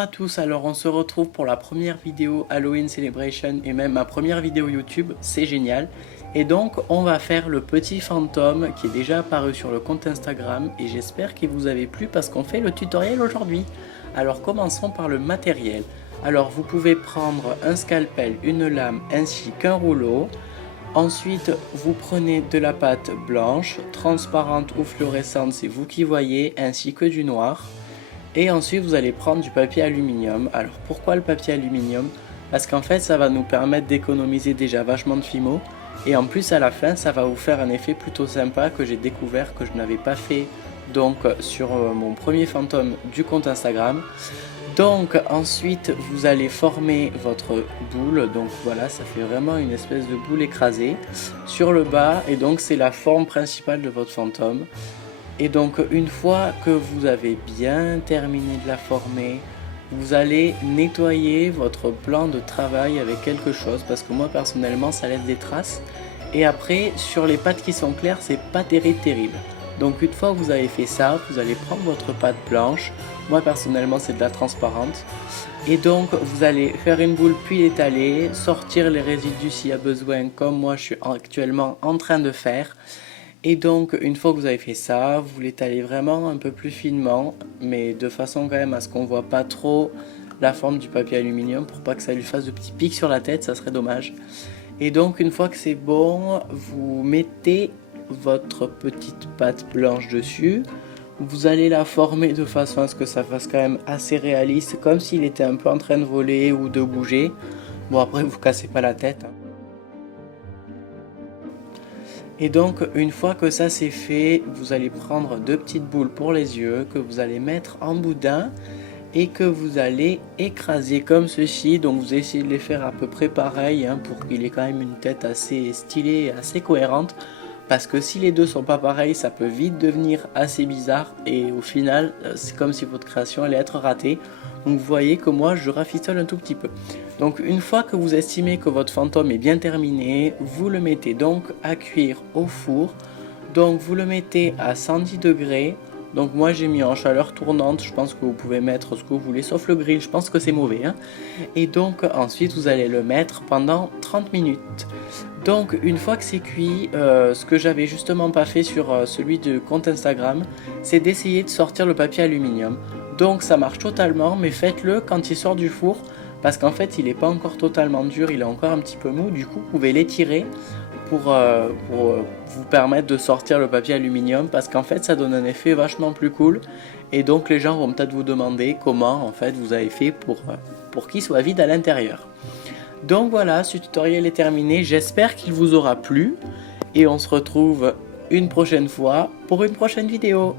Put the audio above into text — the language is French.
à tous, alors on se retrouve pour la première vidéo Halloween Celebration et même ma première vidéo YouTube, c'est génial. Et donc on va faire le petit fantôme qui est déjà apparu sur le compte Instagram et j'espère qu'il vous avait plu parce qu'on fait le tutoriel aujourd'hui. Alors commençons par le matériel. Alors vous pouvez prendre un scalpel, une lame ainsi qu'un rouleau. Ensuite vous prenez de la pâte blanche, transparente ou fluorescente, c'est vous qui voyez, ainsi que du noir. Et ensuite vous allez prendre du papier aluminium. Alors pourquoi le papier aluminium? Parce qu'en fait ça va nous permettre d'économiser déjà vachement de fimo. Et en plus à la fin ça va vous faire un effet plutôt sympa que j'ai découvert que je n'avais pas fait donc sur mon premier fantôme du compte Instagram. Donc ensuite vous allez former votre boule, donc voilà, ça fait vraiment une espèce de boule écrasée sur le bas et donc c'est la forme principale de votre fantôme. Et donc une fois que vous avez bien terminé de la former, vous allez nettoyer votre plan de travail avec quelque chose parce que moi personnellement ça laisse des traces. Et après sur les pâtes qui sont claires c'est pas terrible. Donc une fois que vous avez fait ça, vous allez prendre votre pâte blanche, moi personnellement c'est de la transparente. Et donc vous allez faire une boule puis l'étaler, sortir les résidus s'il y a besoin comme moi je suis actuellement en train de faire. Et donc une fois que vous avez fait ça, vous l'étalez vraiment un peu plus finement, mais de façon quand même à ce qu'on voit pas trop la forme du papier aluminium pour pas que ça lui fasse de petits pics sur la tête, ça serait dommage. Et donc une fois que c'est bon, vous mettez votre petite pâte blanche dessus. Vous allez la former de façon à ce que ça fasse quand même assez réaliste, comme s'il était un peu en train de voler ou de bouger. Bon après vous cassez pas la tête, hein. Et donc une fois que ça c'est fait, vous allez prendre deux petites boules pour les yeux que vous allez mettre en boudin et que vous allez écraser comme ceci. Donc vous essayez de les faire à peu près pareil hein, pour qu'il ait quand même une tête assez stylée et assez cohérente. Parce que si les deux sont pas pareils, ça peut vite devenir assez bizarre et au final, c'est comme si votre création allait être ratée. Donc vous voyez que moi, je rafistole un tout petit peu. Donc une fois que vous estimez que votre fantôme est bien terminé, vous le mettez donc à cuire au four. Donc vous le mettez à 110 degrés. Donc moi j'ai mis en chaleur tournante, je pense que vous pouvez mettre ce que vous voulez, sauf le grill, je pense que c'est mauvais. Hein. Et donc ensuite vous allez le mettre pendant 30 minutes. Donc une fois que c'est cuit, ce que j'avais justement pas fait sur celui de compte Instagram, c'est d'essayer de sortir le papier aluminium. Donc ça marche totalement, mais faites-le quand il sort du four, parce qu'en fait il n'est pas encore totalement dur, il est encore un petit peu mou, du coup vous pouvez l'étirer pour vous permettre de sortir le papier aluminium parce qu'en fait ça donne un effet vachement plus cool et donc les gens vont peut-être vous demander comment en fait vous avez fait pour qu'il soit vide à l'intérieur. Donc voilà, ce tutoriel est terminé, j'espère qu'il vous aura plu et on se retrouve une prochaine fois pour une prochaine vidéo.